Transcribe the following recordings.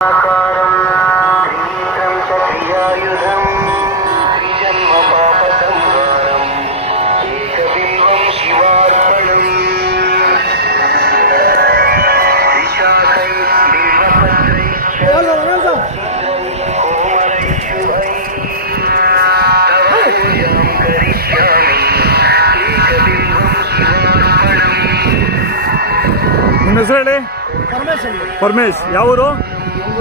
ನಿಮ್ಮ ಹೆಸರು ಹೇಳಿ. ಪರಮೇಶ್. ಯಾವ ಊರು?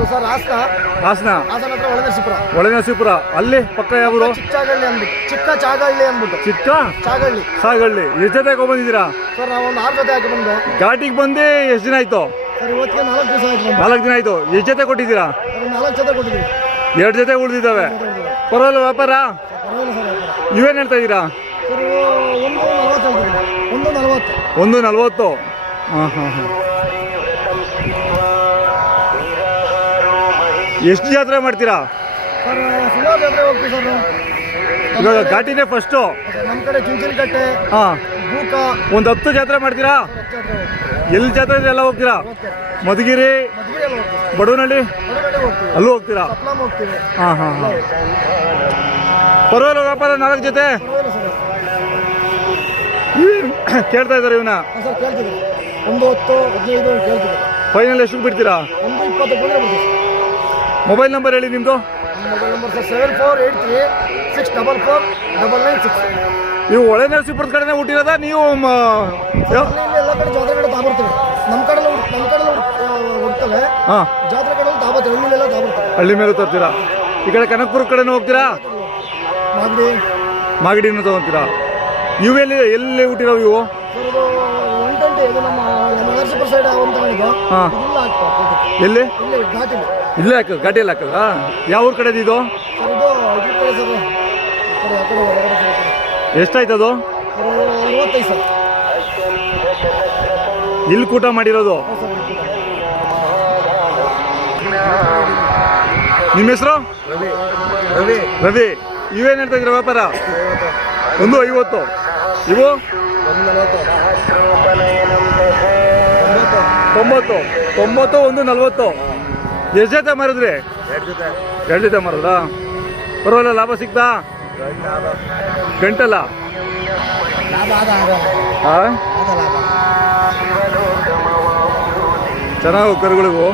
ಸರ್ ಹಾಸನ. ಹಾಸನ ಹತ್ರ ಒಳನರಸೀಪುರ. ಅಲ್ಲಿ ಪಕ್ಕ ಯಾವ ಊರು? ಚಿಕ್ಕ ಚಾಗಳ್ಳಿ ಅಂದ್ಬಿಟ್ಟು. ಚಿಕ್ಕ ಚಾಗಳ್ಳಿ. ಎಷ್ಟು ಜೊತೆ ಬಂದಿದ್ದೀರಾ ಸರ್ ನಾವು ಒಂದು 6 ಜೊತೆ ಹಾಕಿ ಬಂದು. ಘಾಟಿಗೆ ಬಂದು ಎಷ್ಟು ದಿನ ಆಯ್ತು? ಸರ್ ಇವತ್ತಿಗೆ 4 ದಿವಸ ಆಯ್ತು. 4 ದಿನ ಆಯ್ತು. ಎಷ್ಟು ಜೊತೆ ಕೊಟ್ಟಿದ್ದೀರಾ? 4 ಜೊತೆ ಕೊಟ್ಟಿದ್ದೀವಿ. 2 ಜೊತೆ ಉಳಿದಿದ್ದಾವೆ. ಪರವಾಗಿಲ್ಲ ವ್ಯಾಪಾರ? ನೀವೇನು ಹೇಳ್ತಾ ಇದ್ದೀರಾ? ಸರ್ 140. 140. ಹಾಂ ಹಾಂ ಹಾಂ. ಎಷ್ಟು ಜಾತ್ರೆ ಮಾಡ್ತೀರಾ? ಸರ್ ಸುಮಾರು ಜಾತ್ರೆ ಹೋಗ್ತೀವಿ ಸರ್. ಇವಾಗ ಘಾಟಿನೇ ಫಸ್ಟು. ನಮ್ಮ ಕಡೆ ಚಿಂಚನಕಟ್ಟೆ, ಹಾಂ, ಬೂಕ, ಒಂದು 10 ಜಾತ್ರೆ ಮಾಡ್ತೀರಾ? ಎಲ್ಲಿ ಜಾತ್ರೆ ಎಲ್ಲ ಹೋಗ್ತೀರಾ? ಮಧುಗಿರಿ, ಬಡವನಹಳ್ಳಿ ಅಲ್ಲೂ ಹೋಗ್ತೀರಾ? ಹಾಂ ಹಾಂ ಹಾಂ. ಪರವಾಗಿಲ್ಲ ವ್ಯಾಪಾರ? 4 ಜೊತೆ ಕೇಳ್ತಾ ಇದ್ದಾರೆ ಇವನ್ನ. ಸರ್ ಕೇಳ್ತೀವಿ. 1 10 15 ಕೇಳ್ತೀವಿ. ಫೈನಲ್ ಎಷ್ಟು ಬಿಡ್ತೀರಾ? 1 20 ಬಂದರೆ ಬಿಡ್ತೀವಿ. ಮೊಬೈಲ್ ನಂಬರ್ ಹೇಳಿ ನಿಮ್ಮದು. Mobile number sir 7483644996. ನೀವು ಒಳನರಸೀಪುರದ ಕಡೆನೇ ಹುಟ್ಟಿರೋದಾ? ನೀವು ಎಲ್ಲ ಕಡೆ ಜಾತ್ರೆ ಕಡೆ ತಾಬರ್ತೀವಿ. ನಮ್ಮ ಕಡೆ ಹುಡ್ತವೆ. ಹಾಂ, ಜಾತ್ರೆ ಕಡೆ ತಾಬರ್ತೀವಿ. ಹಳ್ಳಿಲೆಲ್ಲ ತಾಬರ್ತೀವಿ. ಹಳ್ಳಿ ಮೇಲೆ ತರ್ತೀರಾ? ಈ ಕಡೆ ಕನಕಪುರ ಕಡೆನೂ ಹೋಗ್ತೀರಾ? ಮಾಗಡಿನೂ ತಗೊಂತೀರಾ? ಎಲ್ಲಿ ಹುಟ್ಟಿರೋ ಇವು? ಸರ್ ಇದು 120. ಇದು ನಮ್ಮ ನರಸೀಪುರ ಸೈಡ್ ಒಂದು ತಗೊಂಡಿದ್ದು. ಹಾಂ, ಎಲ್ಲಿ? ಇಲ್ಲಿ ಘಾಟಿಲಿ. ಇಲ್ಲೇ ಘಾಟಿಯಲ್ಲಿ ಹಾಕಲ್ಲ? ಯಾವ ಊರ ಕಡೆದು ಇದು? ಸರ್ ಇದು ಇದ್ರ ಕಡೆ ಸರ್. ಆ ಕಡೆ ಹೊರಗಡೆ ಸರ್. ಎಷ್ಟಾಯ್ತದು? Sir 65 sir. ಇಲ್ಲಿ ಕೂಟ ಮಾಡಿರೋದು? ನಿಮ್ಮ ಹೆಸರು? ರವಿ. ಇವೇನು ಹೇಳ್ತಾ ಇದ್ದೀರಾ ವ್ಯಾಪಾರ? 150. ಇವು 90. 140. ಎಷ್ಟು ಜೊತೆ ಮಾರಿದ್ರಿ? 2 ಜೊತೆ ಮಾರದಾ? ಪರವಾಗಿಲ್ಲ ಲಾಭ ಸಿಗ್ತಾ? ಗಂಟಲ್ಲ? ಹಾಂ, ಚೆನ್ನಾಗಿ ಕರುಗಳಿವು.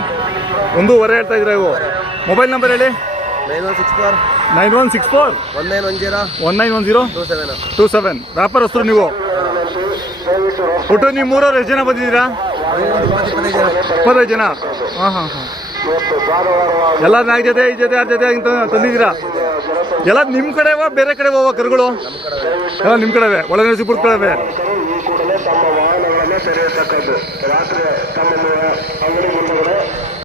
1.5 ಹೇಳ್ತಾ ಇದ್ರೆ ಇವು. ಮೊಬೈಲ್ ನಂಬರ್ ಹೇಳಿ. 9164 1910 ವ್ಯಾಪಾರಸ್ಥರು ನೀವು. ಒಟ್ಟು ನಿಮ್ಮ ಊರವ್ರು ಎಷ್ಟು ಜನ ಬಂದಿದ್ದೀರಾ? 25 ಜನ. ಹಾಂ ಹಾಂ ಹಾಂ. ಎಲ್ಲ 4 ಜೊತೆ 5 ಜೊತೆ 6 ಜೊತೆ ಅಂತ ತಂದಿದ್ದೀರಾ? ಎಲ್ಲ ನಿಮ್ಮ ಕಡೆವ ಬೇರೆ ಕಡೆ ಹೋವ ಕರುಗಳು? ಎಲ್ಲ ನಿಮ್ಮ ಕಡೆವೇ, ಒಳನರಸೀಪುರ ಕಡೆವೇ?